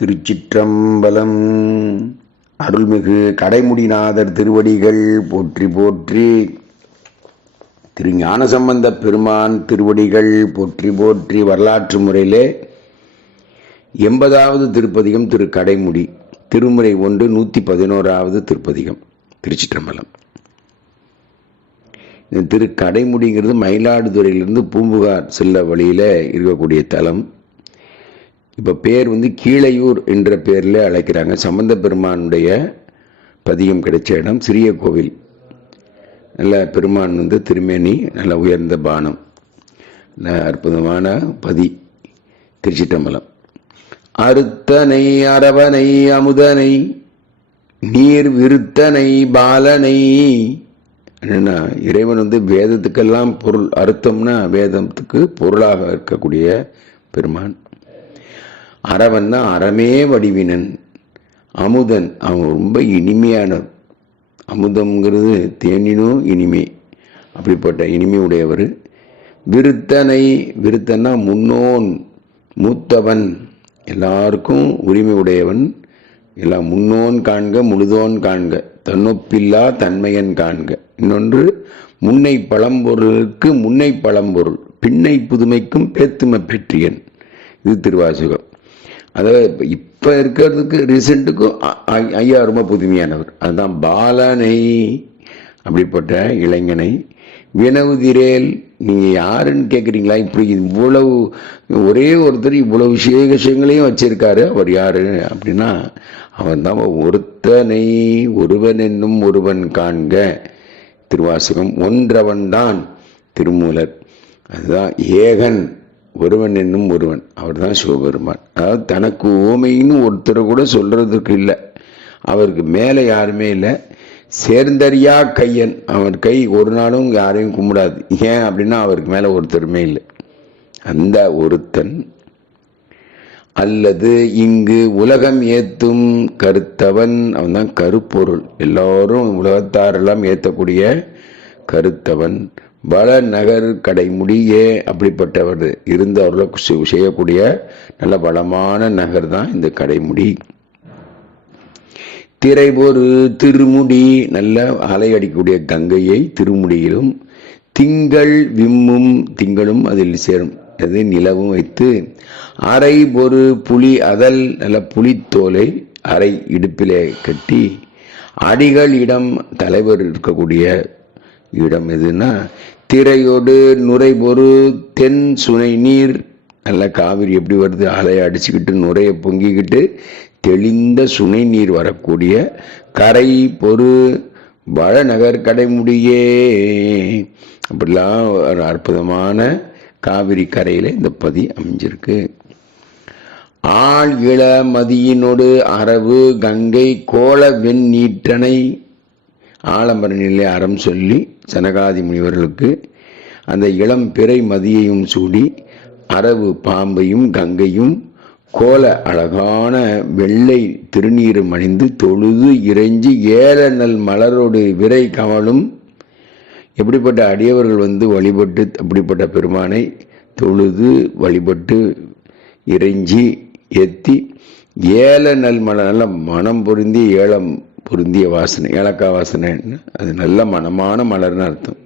திருச்சிற்றம்பலம். அருள்மிகு கடைமுடிநாதர் திருவடிகள் போற்றி போற்றி. திரு ஞானசம்பந்த பெருமான் திருவடிகள் போற்றி போற்றி வரலாற்று முறையிலே எண்பதாவது திருப்பதிகம் திரு கடைமுடி திருமுறை ஒன்று நூற்றி பதினோராவது திருப்பதிகம் திருச்சிற்றம்பலம். இந்த திரு கடைமுடிங்கிறது மயிலாடுதுறையிலிருந்து பூம்புகார் செல்ல வழியில் இருக்கக்கூடிய தலம். இப்போ பேர் வந்து கீழையூர் என்ற பேரில் அழைக்கிறாங்க. சம்பந்த பெருமானுடைய பதியம் கிடைச்ச இடம் சிறிய கோவில். நல்ல பெருமான் வந்து திருமேனி நல்ல உயர்ந்த பானம். நல்ல அற்புதமான பதி திருச்சிட்டம்பலம் அறுத்தனை அரவனை அமுதனை நீர் விருத்தனை பாலனை. என்னென்னா இறைவன் வந்து வேதத்துக்கெல்லாம் பொருள் அர்த்தம்னா வேதத்துக்கு பொருளாக இருக்கக்கூடிய பெருமான். அறவன் தான் அறமே வடிவினன். அமுதன் அவன் ரொம்ப இனிமையான அமுதம்ங்கிறது தேனினும் இனிமை. அப்படிப்பட்ட இனிமை உடையவர் விருத்தனை விருத்தன்னா முன்னோன் மூத்தவன். எல்லாருக்கும் உரிமை உடையவன் எல்லாம் முன்னோன் காண்க முழுதோன் காண்க. தன்னொப்பில்லா தன்மையன் காண்க. இன்னொன்று முன்னை பழம்பொருளுக்கு முன்னை பழம்பொருள். பின்னை புதுமைக்கும் பேத்தும பெற்றியன். இது திருவாசகம். அதாவது இப்போ இருக்கிறதுக்கு ரீசெண்ட்டுக்கும் ஐயா ரொம்ப புதுமையானவர். அதுதான் பாலனை அப்படிப்பட்ட இளைஞனை வினவுதிரேல் நீங்கள் யாருன்னு கேட்குறீங்களா இப்படி இவ்வளவு ஒரே ஒருத்தர் இவ்வளவு விசேஷங்களையும் வச்சிருக்காரு. அவர் யாரு அப்படின்னா அவன் தான் ஒருத்தனை ஒருவன் என்னும் ஒருவன் காண்க. திருவாசகம் ஒன்றவன் தான் திருமூலர். அதுதான் ஏகன். ஒருவன் என்னும் ஒருவன் அவர் தான் சிவபெருமான். அதாவது தனக்கு ஓமைன்னு ஒருத்தரை கூட சொல்றதுக்கு இல்லை. அவருக்கு மேலே யாருமே இல்லை. சேர்ந்தறியா கையன். அவன் கை ஒரு நாளும் யாரையும் கும்பிடாது. ஏன் அப்படின்னா அவருக்கு மேலே ஒருத்தருமே இல்லை. அந்த ஒருத்தன் அல்லது இங்கு உலகம் ஏத்தும் கருத்தவன். அவன் தான் கருப்பொருள். எல்லாரும் உலகத்தாரெல்லாம் ஏற்றக்கூடிய கருத்தவன். வளநகர் கடைமுடியே அப்படிப்பட்டவர் இருந்து அவர்களை செய்யக்கூடிய நல்ல வளமான நகர் தான் இந்த கடைமுடி திரைபொரு திருமுடி நல்ல அலை அடிக்கக்கூடிய கங்கையை திருமுடியிலும் திங்கள் விம்மும் திங்களும் அதில் சேரும். அது நிலவும் வைத்து அரை பொரு புலி அதல் நல்ல புலித்தோலை அரை இடுப்பிலே கட்டி அடிகள் இடம் தலைவர் இருக்கக்கூடிய இடம் எதுன்னா திரையோடு நுரை பொறு தென் சுனை நீர் நல்ல காவிரி எப்படி வருது அலையை அடிச்சுக்கிட்டு நுரையை பொங்கிக்கிட்டு தெளிந்த சுனை நீர் வரக்கூடிய கரை பொறு வளநகர் கடைமுடியே. அப்படிலாம் ஒரு அற்புதமான காவிரி கரையில் இந்த பதி அமைஞ்சிருக்கு. ஆள் இள மதியினோடு அரவு கங்கை கோல வெண் நீற்றனை ஆலம்பர நிலை அறம் சொல்லி சனகாதி முனிவர்களுக்கு அந்த இளம் பிறை மதியையும் சூடி அரவு பாம்பையும் கங்கையும் கோல அழகான வெள்ளை திருநீரும் அணிந்து தொழுது இறைஞ்சி ஏழ நல் மலரோடு விரை கமலும் எப்படிப்பட்ட அடியவர்கள் வந்து வழிபட்டு அப்படிப்பட்ட பெருமானை தொழுது வழிபட்டு இறைஞ்சி எத்தி ஏல நல் மலர் நல்ல மனம் பொருந்திய ஏலம் பொருந்திய வாசனை ஏலக்காய் வாசனை அது நல்ல மனமான மலர்னு அர்த்தம்.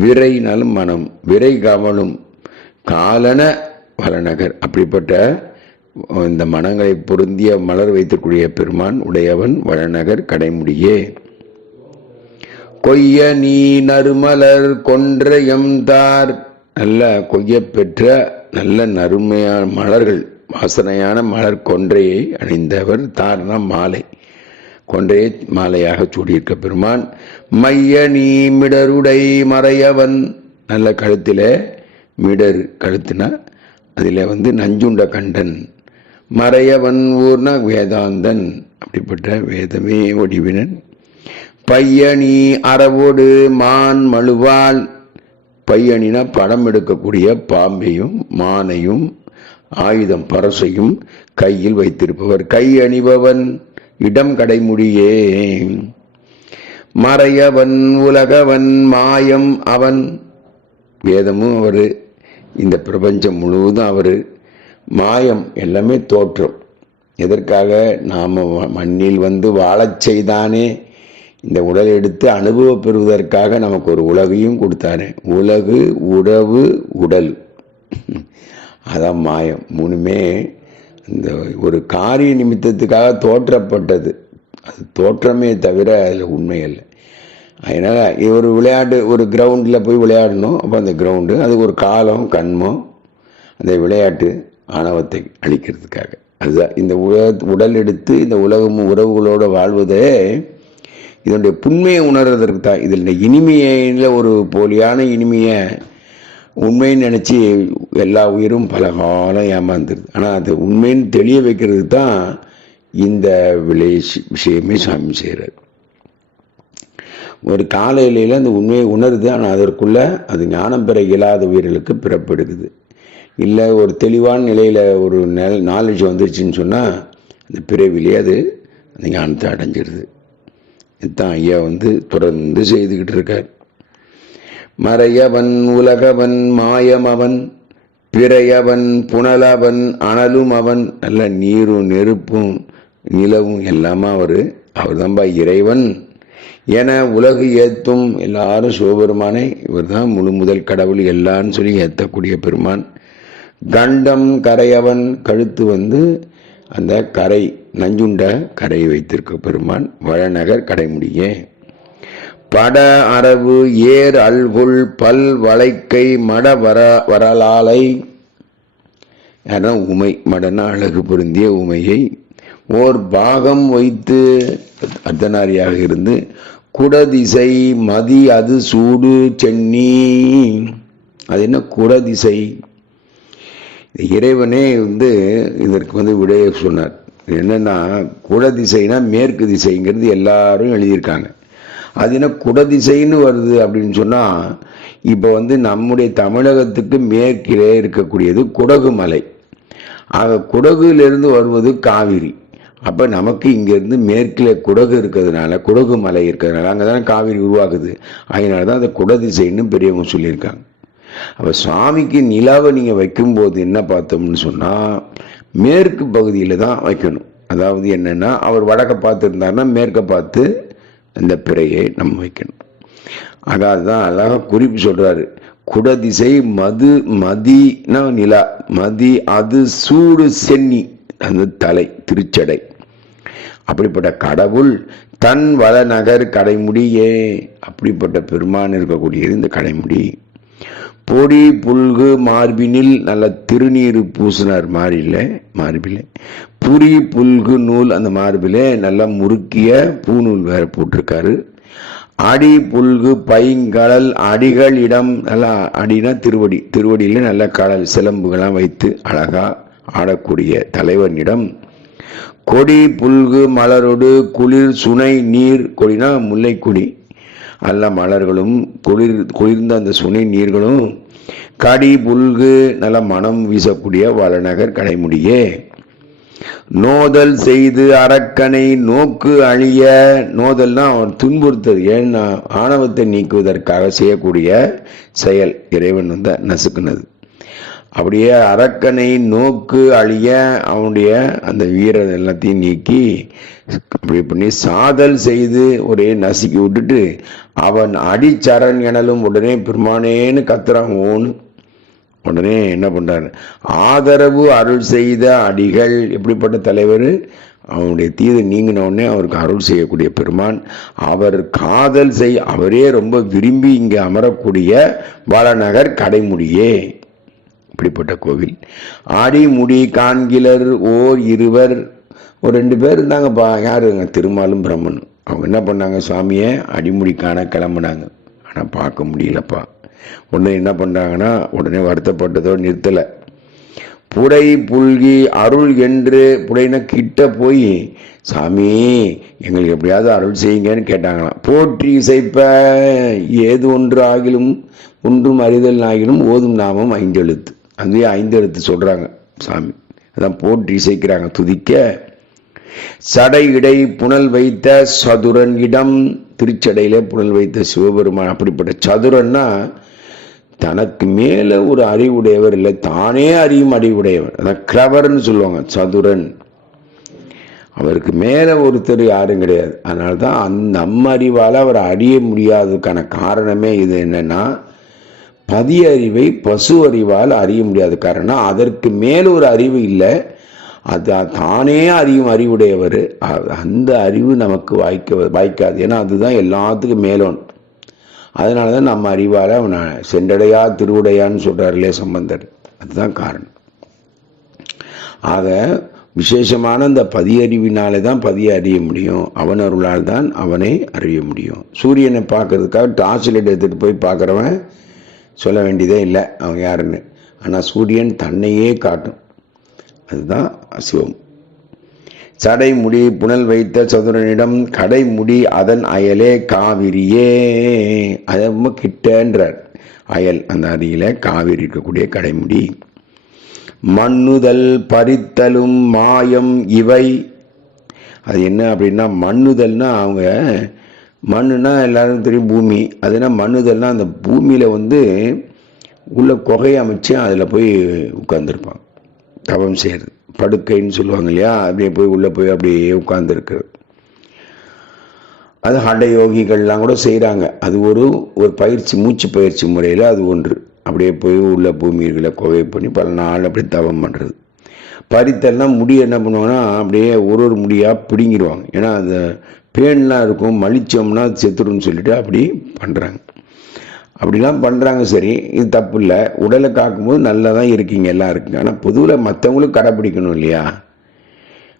விரைனாலும் மனம் விரை கமலும் காலன வளநகர். அப்படிப்பட்ட இந்த மனங்களை பொருந்திய மலர் வைத்திருக்கூடிய பெருமான் உடையவன் வளநகர் கடைமுடியே. கொய்ய நீ நறுமலர் கொன்ற எம்தார் நல்ல கொய்ய பெற்ற நல்ல நறுமையான மலர்கள் வாசனையான மலர் கொன்றையை அணிந்தவர் தார்னா மாலை. கொண்டே மாலையாக சூடியிருக்க பெருமான் மைய நீ மிடருடை மறையவன். நல்ல கழுத்தில் மிடர் கழுத்துனா அதில் வந்து நஞ்சுண்ட கண்டன் மறையவன் ஊர்னா வேதாந்தன். அப்படிப்பட்ட வேதமே வடிவினன் பையணி அறவோடு மான் மழுவால் பையணினா படம் எடுக்கக்கூடிய பாம்பையும் மானையும் ஆயுதம் பரசையும் கையில் வைத்திருப்பவர் கை அணிபவன் இடம் கடைமுடியே மறையவன் உலகவன் மாயம் அவன். வேதமும் அவரு இந்த பிரபஞ்சம் முழுவதும் அவரு. மாயம் எல்லாமே தோற்றம். எதற்காக? நாம் மண்ணில் வந்து வாழச் செய்தானே. இந்த உடல் எடுத்து அனுபவ பெறுவதற்காக நமக்கு ஒரு உலகையும் கொடுத்தானே. உலகு உறவு உடல். அதான் மாயம். மூணுமே இந்த ஒரு காரிய நிமித்தத்துக்காக தோற்றப்பட்டது. அது தோற்றமே தவிர அதில் உண்மை இல்லை. அதனால் ஒரு விளையாட்டு ஒரு கிரவுண்டில் போய் விளையாடணும். அப்போ அந்த கிரவுண்டு அதுக்கு ஒரு காலம் கண்மம் அந்த விளையாட்டு ஆணவத்தை அழிக்கிறதுக்காக அதுதான். இந்த உலக உடல் எடுத்து இந்த உலகமும் உறவுகளோடு வாழ்வதே இதனுடைய புண்மையை உணர்வதற்கு தான். இதில் இந்த இனிமையில் ஒரு போலியான இனிமையை உண்மைன்னு நினச்சி எல்லா உயிரும் பல காலம் ஏமாந்துருது. ஆனால் அது உண்மைன்னு தெளிய வைக்கிறது தான் இந்த விளை விஷயமே சாமி செய்கிறார் ஒரு காலையில அந்த உண்மையை உணருது ஆனால் அதற்குள்ளே அது ஞானம் பெற இயலாத உயிர்களுக்கு பிறப்பெடுக்குது இல்லை ஒரு தெளிவான நிலையில் ஒரு நெல் நாலேஜ் வந்துருச்சுன்னு சொன்னால் அந்த பிறவிலே அது அந்த ஞானத்தை அடைஞ்சிடுது இதுதான் ஐயா வந்து தொடர்ந்து செய்துக்கிட்டு இருக்கார். மறையவன் உலகவன் மாயமவன் பிறையவன் புனலவன் அனலும் அவன் நல்ல நீரும் நெருப்பும் நிலவும் எல்லாமா அவர்? அவர் தான்பா இறைவன். என உலகு ஏத்தும் எல்லாரும் சிவபெருமானை இவர் தான் முழு முதல் கடவுள் எல்லான்னு சொல்லி ஏற்றக்கூடிய பெருமான். கண்டம் கரையவன் கழுத்து வந்து அந்த கரை நஞ்சுண்ட கரையை வைத்திருக்க பெருமான். வழநகர் கடைமுடியே. பட அரவு ஏர் அல்குள் பல் வளைக்கை மட வர வரலாலை. உமை மடன அழகு பொருந்திய உமையை. ஓர் பாகம் வைத்து அர்த்தனாரியாக இருந்து குடதிசை மதி அது சூடு சென்னி. அது என்ன குடதிசை? இறைவனே வந்து இதற்கு வந்து விடைய சொன்னார். என்னன்னா குடதிசைனா மேற்கு திசைங்கிறது எல்லாரும் எழுதியிருக்காங்க. அது என்ன குடதிசைன்னு வருது அப்படின்னு சொன்னால் இப்போ வந்து நம்முடைய தமிழகத்துக்கு மேற்கிலே இருக்கக்கூடியது குடகு மலை. ஆக குடகுலேருந்து வருவது காவிரி. அப்போ நமக்கு இங்கேருந்து மேற்கில் குடகு இருக்கிறதுனால குடகு மலை இருக்கிறதுனால அங்கே தானே காவிரி உருவாகுது. அதனால தான் அதை குடதிசைன்னு பெரியவங்க சொல்லியிருக்காங்க. அப்போ சுவாமிக்கு நிலாவை நீங்கள் வைக்கும்போது என்ன பார்த்தோம்னு சொன்னால் மேற்கு பகுதியில் தான் வைக்கணும். அதாவது என்னென்னா அவர் வடக்க பார்த்துருந்தாருன்னா மேற்க பார்த்து அந்த பிறையை நம்ம வைக்கணும். அதாவது தான் அழகாக குறிப்பு சொல்கிறாரு குடதிசை மது மதினா நிலா மதி அது சூடு சென்னி அந்த தலை திருச்சடை. அப்படிப்பட்ட கடவுள் தன் வளநகர் கடைமுடியே. அப்படிப்பட்ட பெருமான் இருக்கக்கூடியது இந்த கடைமுடி. பொடி புல்கு மார்பினில் நல்ல திருநீர் பூசினார். மாறில மார்பில. புரி புல்கு நூல் அந்த மார்பிலே நல்லா முறுக்கிய பூநூல் வேற போட்டிருக்காரு. அடி புல்கு பைங்கடல் அடிகள் இடம் நல்லா அடினா திருவடி. திருவடியில் நல்ல கடல் சிலம்புகள்லாம் வைத்து அழகா ஆடக்கூடிய தலைவனிடம் கொடி புல்கு மலரோடு குளிர் சுனை நீர் கொடினா முல்லைக்கொடி. அல்ல மலர்களும் குளிர் குளிர்ந்த அந்த சுனை நீர்களும் கடி புல்கு நல்ல மனம் வீசக்கூடிய வளநகர் கடைமுடியே. நோதல் செய்து அரக்கனை நோக்கு அழிய நோதல்னா அவன் துன்புறுத்தது ஏன்னா ஆணவத்தை நீக்குவதற்காக செய்யக்கூடிய செயல் இறைவன் வந்து நசுக்குனது. அப்படியே அரக்கனை நோக்கு அழிய அவனுடைய அந்த வீரர் எல்லாத்தையும் நீக்கி அப்படி பண்ணி சாதல் செய்து ஒரே நசுக்கி விட்டுட்டு அவன் அடிச்சரண் எனலும் உடனே பெருமானேன்னு கத்துறான் ஓன்னு உடனே என்ன பண்றாரு? ஆதரவு அருள் செய்த அடிகள். எப்படிப்பட்ட தலைவர் அவனுடைய தீது நீங்கின உடனே அவருக்கு அருள் செய்யக்கூடிய பெருமான் அவர் காதல் செய் அவரே ரொம்ப விரும்பி இங்கே அமரக்கூடிய வளநகர் கடைமுடியே. இப்படிப்பட்ட கோவில். ஆடிமுடி காண்கிலர் ஓர் இருவர். ஒரு ரெண்டு பேர் இருந்தாங்கப்பா. யாருங்க திருமாலும் பிரம்மனும். அவங்க என்ன பண்ணாங்க சுவாமியை அடிமுடி காண கிளம்புனாங்க. ஆனால் பார்க்க முடியலப்பா. உடனே என்ன பண்ணுறாங்கன்னா உடனே வருத்தப்பட்டதோ நிறுத்தலை. புடை புல்கி அருள் என்று புடைன கிட்ட போய் சாமி எங்களுக்கு எப்படியாவது அருள் செய்யுங்கன்னு கேட்டாங்களாம். போற்றி இசைப்ப ஏது ஒன்று ஆகிலும் ஒன்றும் அறிதல் ஆகிலும் ஓதும் நாமம் ஐந்தெழுத்து. அங்கேயே ஐந்தெழுத்து சொல்கிறாங்க சாமி. அதான் போற்றி இசைக்கிறாங்க. துதிக்க சடை இடை புனல் வைத்த சதுரன் இடம். திருச்சடையில புனல் வைத்த சிவபெருமான் அப்படிப்பட்ட சதுரன்னா தனக்கு மேல ஒரு அறிவுடையவர் இல்லை தானே அறியும் அறிவுடையவர். அதான் கிளவர்னு சொல்லுவாங்க சதுரன். அவருக்கு மேலே ஒருத்தர் யாரும் கிடையாது. அதனால தான் அந் நம்ம அறிவால் அவரை அறிய முடியாததுக்கான காரணமே இது என்னன்னா பதிய அறிவை பசு அறிவால் அறிய முடியாத காரணம். அதற்கு மேல் ஒரு அறிவு இல்லை அது தானே அறியும் அறிவுடையவர். அந்த அறிவு நமக்கு வாய்க்க வாய்க்காது. ஏன்னா அதுதான் எல்லாத்துக்கும் மேலோன். அதனால தான் நம்ம அறிவால் அவனை சென்றடையா திருவுடையான்னு சொல்கிறார்களே சம்பந்தர். அதுதான் காரணம். ஆக விசேஷமான அந்த பதியறிவினாலே தான் பதிய அறிய முடியும். அவன் அருளால் தான் அவனை அறிய முடியும். சூரியனை பார்க்கறதுக்காக டார்ச்லைட் எடுத்துகிட்டு போய் பார்க்குறவன் சொல்ல வேண்டியதே இல்லை. அவன் யாருன்னு. ஆனால் சூரியன் தன்னையே காட்டும். அதுதான் சிவம் சடை முடி புனல் வைத்த சதுரனிடம் கடை முடி அதன் அயலே காவிரியே. அது ரொம்ப கிட்டன்றார். அயல் அந்த அருகில காவிரி இருக்கக்கூடிய கடைமுடி மண்ணுதல் பறித்தலும் மாயம் இவை. அது என்ன அப்படின்னா மண்ணுதல்னா அவங்க மண்ணுனா எல்லாரும் தெரியும் பூமி. அதுனா மண்ணுதல்னா அந்த பூமியில் வந்து உள்ள குகையை அமைச்சு அதில் போய் உட்காந்துருப்பாங்க தவம் செய்கிறது படுக்கைன்னு சொல்லுவாங்க இல்லையா? அப்படியே போய் உள்ளே போய் அப்படியே உட்கார்ந்துருக்கு. அது ஹட யோகிகள்லாம் கூட செய்கிறாங்க அது ஒரு ஒரு பயிற்சி மூச்சு பயிற்சி முறையில் அது ஒன்று. அப்படியே போய் உள்ள பூமிகளை குகை பண்ணி பல நாள் அப்படியே தவம் பண்ணுறது பறித்தெல்லாம் முடி என்ன பண்ணுவாங்கன்னா அப்படியே ஒரு ஒரு முடியாக பிடுங்கிடுவாங்க. ஏன்னா அந்த பேன்லாம் இருக்கும் மலிச்சோம்னா செத்துடும் செத்துருன்னு சொல்லிட்டு அப்படி பண்ணுறாங்க அப்படிலாம் பண்ணுறாங்க சரி. இது தப்பு இல்லை உடலை காக்கும்போது நல்லா தான் இருக்கீங்க எல்லாம் இருக்குங்க ஆனால் பொதுவில் மற்றவங்களும் கடைப்பிடிக்கணும் இல்லையா?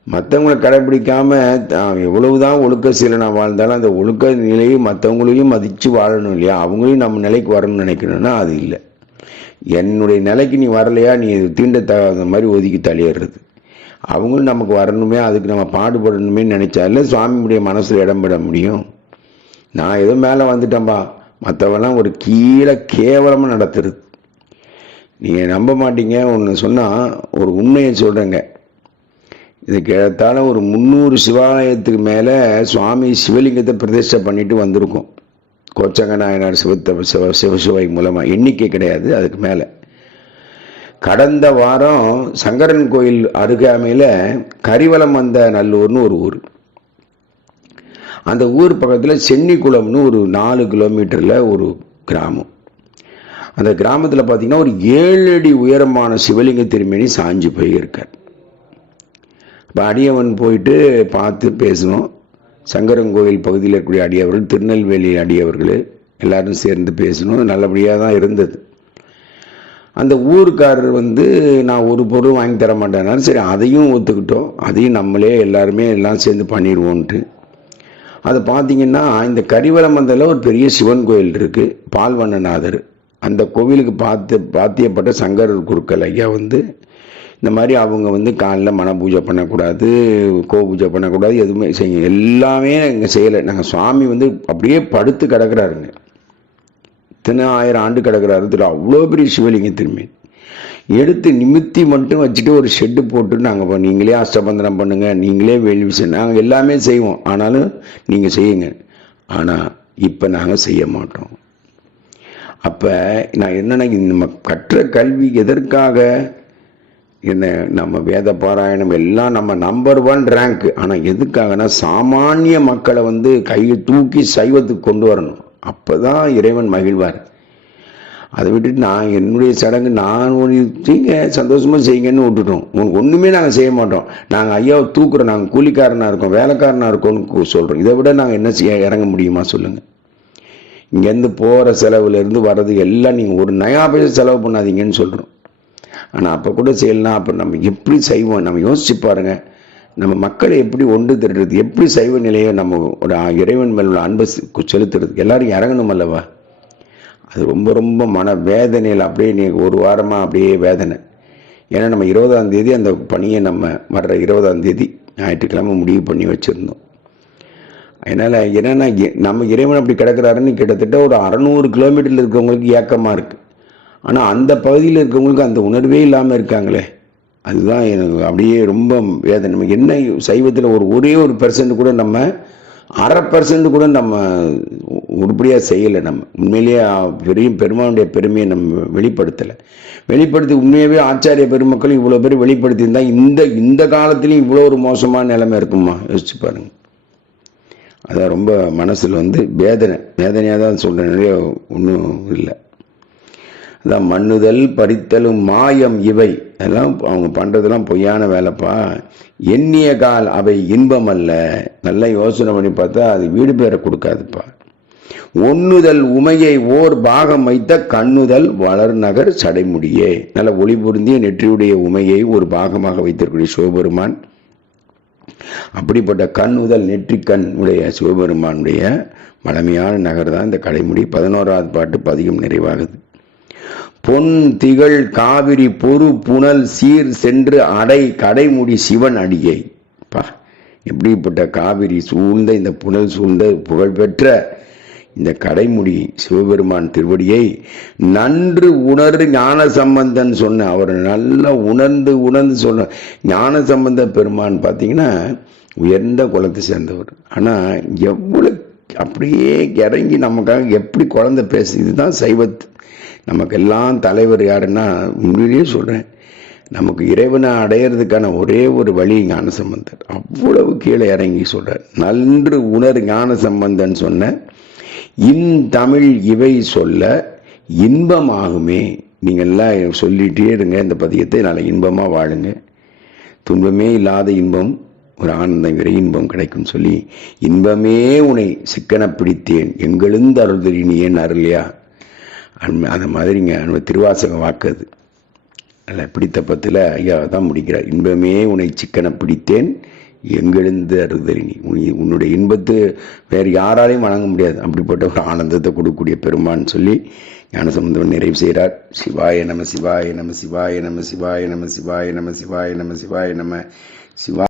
மற்றவங்களை எவ்வளவு தான் ஒழுக்க சீலனாக வாழ்ந்தாலும் அந்த ஒழுக்க நிலையை மற்றவங்களையும் மதித்து வாழணும் இல்லையா? அவங்களையும் நம்ம நிலைக்கு வரணும்னு நினைக்கணும்னா அது இல்லை. என்னுடைய நிலைக்கு நீ வரலையா? நீ தீண்ட தகாத மாதிரி ஒதுக்கி தள்ளிடுறது. அவங்களும் நமக்கு வரணுமே அதுக்கு நம்ம பாடுபடணுமே நினைச்சால சுவாமியுடைய மனசில் இடம் பெற முடியும். நான் ஏதோ மேலே வந்துட்டேன்பா. மற்றவெல்லாம் ஒரு கீழே கேவலமாக நடத்துறது. நீங்கள் நம்ப மாட்டீங்க. ஒன்று சொன்னால் ஒரு உண்மையை சொல்கிறேங்க இது ஏறத்தாழ ஒரு முந்நூறு சிவாலயத்துக்கு மேலே சுவாமி சிவலிங்கத்தை பிரதிஷ்டை பண்ணிட்டு வந்திருக்கோம். கோச்சங்க நாயனார் சிவத்த சிவ சிவசிவை மூலமாக எண்ணிக்கை கிடையாது அதுக்கு மேலே. கடந்த வாரம் சங்கரன் கோயில் அருகாமையில் கரிவலம் வந்த நல்லூர்னு ஒரு ஊர். அந்த ஊர் பக்கத்தில் சென்னிக்குளம்னு ஒரு நாலு கிலோமீட்டரில் ஒரு கிராமம். அந்த கிராமத்தில் பார்த்தீங்கன்னா ஒரு ஏழு அடி உயரமான சிவலிங்க திருமேனி சாஞ்சு போயிருக்கார். இப்போ அடியவன் போயிட்டு பார்த்து பேசணும். சங்கரங்கோவில் பகுதியில் இருக்கக்கூடிய அடியவர்கள் திருநெல்வேலி அடியவர்கள் எல்லாரும் சேர்ந்து பேசணும். நல்லபடியாக தான் இருந்தது. அந்த ஊருக்காரர் வந்து நான் ஒரு பொருள் வாங்கி தர மாட்டேனாலும் சரி அதையும் ஒத்துக்கிட்டோம். அதையும் நம்மளே எல்லாருமே எல்லாம் சேர்ந்து பண்ணிடுவோன்ட்டு அதை பார்த்தீங்கன்னா இந்த கரிவலமந்தல ஒரு பெரிய சிவன் கோயில் இருக்குது பால்வண்ணநாதர். அந்த கோவிலுக்கு பார்த்து பாத்தியப்பட்ட சங்கரர் குருக்கள் ஐயா வந்து இந்த மாதிரி அவங்க வந்து காலில் மன பூஜை பண்ணக்கூடாது கோ பூஜை பண்ணக்கூடாது எதுவுமே செய்ய எல்லாமே இங்கே செய்யலை. நாங்கள் சுவாமி வந்து அப்படியே படுத்து கிடக்குறாருங்க. இத்தனை ஆயிரம் ஆண்டு கிடக்கிறாரு. திரு அவ்வளோ பெரிய சிவலிங்கம் திரும்பி எடுத்து நிமித்தி மட்டும் வச்சுட்டு ஒரு ஷெட்டு போட்டு நாங்கள் நீங்களே அஷ்டபந்தனம் பண்ணுங்கள் நீங்களே வேள்வி செய்ய நாங்கள் எல்லாமே செய்வோம். ஆனாலும் நீங்கள் செய்யுங்க. ஆனால் இப்போ நாங்கள் செய்ய மாட்டோம். அப்போ நான் என்னன்னா இந்த நம்ம கற்ற கல்வி எதற்காக? என்ன நம்ம வேத பாராயணம் எல்லாம் நம்ம நம்பர் ஒன் ரேங்க் ஆனால் எதுக்காகனா சாமானிய மக்களை வந்து கையை தூக்கி சைவத்துக்கு கொண்டு வரணும். அப்போ தான் இறைவன் மகிழ்வார். அதை விட்டுட்டு நான் என்னுடைய சடங்கு நான் ஒன்று செய்யுங்க சந்தோஷமாக செய்யுங்கன்னு விட்டுட்டோம். உனக்கு ஒன்றுமே நாங்கள் செய்ய மாட்டோம். நாங்கள் ஐயாவை தூக்குறோம் நாங்கள் கூலிக்காரனாக இருக்கோம் வேலைக்காரனாக இருக்கோம்னு சொல்கிறோம் இதை விட நாங்கள் என்ன செய்ய இறங்க முடியுமா சொல்லுங்கள் இங்கேருந்து போகிற செலவுலேருந்து வர்றது எல்லாம் நீங்கள் ஒரு நயா பைசா செலவு பண்ணாதீங்கன்னு சொல்கிறோம் ஆனால் அப்போ கூட செய்யலாம் அப்போ நம்ம எப்படி செய்வோம்? நம்ம யோசிச்சு பாருங்கள் நம்ம மக்களை எப்படி ஒன்று திரட்டுறது? எப்படி சைவ நிலையை நம்ம ஒரு இறைவன் மேல் உள்ள அன்பை செலுத்துறது? எல்லோரும் எல்லாரும் இறங்கணும் அல்லவா? அது ரொம்ப ரொம்ப மன வேதனையில் அப்படியே நீ ஒரு வாரமாக அப்படியே வேதனை. ஏன்னா நம்ம இருபதாம் தேதி அந்த பணியை நம்ம வர்ற இருபதாம் தேதி ஞாயிற்றுக்கிழமை முடிவு பண்ணி வச்சுருந்தோம். அதனால் என்னென்னா நம்ம இறைவன் அப்படி கிடக்கிறாருன்னு கிட்டத்தட்ட ஒரு அறநூறு கிலோமீட்டரில் இருக்கவங்களுக்கு ஏக்கமாக இருக்குது ஆனால் அந்த பகுதியில் இருக்கவங்களுக்கு அந்த உணர்வே இல்லாமல் இருக்காங்களே. அதுதான் எனக்கு அப்படியே ரொம்ப வேதனை. நம்ம என்ன சைவத்தில் ஒரு ஒரே ஒரு பெர்சன்ட் கூட நம்ம அரை பர்சன்ட் கூட நம்ம உருப்படியாக செய்யலை நம்ம. உண்மையிலேயே பெரிய பெருமானுடைய பெருமையை நம்ம வெளிப்படுத்தலை. வெளிப்படுத்தி உண்மையாகவே ஆச்சாரிய பெருமக்கள் இவ்வளோ பேர் வெளிப்படுத்தியிருந்தா இந்த இந்த காலத்துலேயும் இவ்வளோ ஒரு மோசமான நிலைமை இருக்குமா? யோசிச்சு பாருங்க. அதான் ரொம்ப மனசில் வந்து வேதனை. வேதனையாக தான் சொல்கிறேன் நிறைய ஒன்றும் இல்லை. அதான் மண்ணுதல் பறித்தலும் மாயம் இவை. அதெல்லாம் அவங்க பண்ணுறதெல்லாம் பொய்யான வேலைப்பா. எண்ணிய கால் அவை இன்பம் அல்ல. நல்லா யோசனை பண்ணி பார்த்தா அது வீடு பேரை கொடுக்காதுப்பா. ஒண்ணுதல் உமையை ஓர் பாகம் வைத்த கண்ணுதல் வளர்நகர் சடைமுடியே. நல்ல ஒளி பொருந்திய நெற்றியுடைய உமையை ஒரு பாகமாக வைத்திருக்கூடிய சிவபெருமான். அப்படிப்பட்ட கண் முதல் நெற்றிக்கண் உடைய சிவபெருமானுடைய மலமையான நகர் தான் இந்த கடைமுடி. பதினோராவது பாட்டு பதிகம் நிறைவாகுது. பொன் திகழ் காவிரி பொறு புனல் சீர் சென்று அடை கடைமுடி சிவன் அடியை. பா எப்படிப்பட்ட காவிரி சூழ்ந்த இந்த புனல் சூழ்ந்த புகழ்பெற்ற இந்த கடைமுடி சிவபெருமான் திருவடியை நன்று உணர் ஞான சம்பந்தன் சொன்ன அவர் நல்லா உணர்ந்து உணர்ந்து சொன்ன ஞான சம்பந்த பெருமான் பார்த்தீங்கன்னா உயர்ந்த குலத்தை சேர்ந்தவர். ஆனால் எவ்வளவு அப்படியே இறங்கி நமக்காக எப்படி குழந்தை பேசு இதுதான் சைவத்து நமக்கெல்லாம் தலைவர் யாருன்னா உண்மையிலேயே சொல்கிறேன் நமக்கு இறைவனை அடையிறதுக்கான ஒரே ஒரு வழி ஞான சம்பந்தர் அவ்வளவு கீழே இறங்கி சொல்கிறார் நன்று உணர் ஞான சம்பந்தன் சொன்ன இன் தமிழ் இவை சொல்ல இன்பமாகுமே. நீங்கள்லாம் சொல்லிட்டே இருங்க இந்த பதியத்தை நல்ல இன்பமாக வாழுங்க. துன்பமே இல்லாத இன்பம் ஒரு ஆனந்தம் இறை இன்பம் கிடைக்கும் சொல்லி இன்பமே உன்னை சிக்கன பிடித்தேன் எங்கெழுந்து அருள்தறினியேன் ஏன் அருளியா? அன்மை அந்த மாதிரிங்க அன்பு திருவாசகம் வாக்குது அல்ல பிடித்த பத்தில் ஐயா தான் முடிக்கிறார். இன்பமே உன்னை சிக்கன பிடித்தேன் எங்கெழுந்து அருள்தறி நீ உன்னுடைய இன்பத்து வேறு யாராலையும் வணங்க முடியாது. அப்படிப்பட்ட ஒரு ஆனந்தத்தை கொடுக்கக்கூடிய பெருமான் சொல்லி ஞானசம்பந்தம் நிறைவு செய்கிறார். சிவாய நம சிவாய நம சிவாய நம சிவாய நம சிவாய நம சிவாய நம சிவாய நம சிவா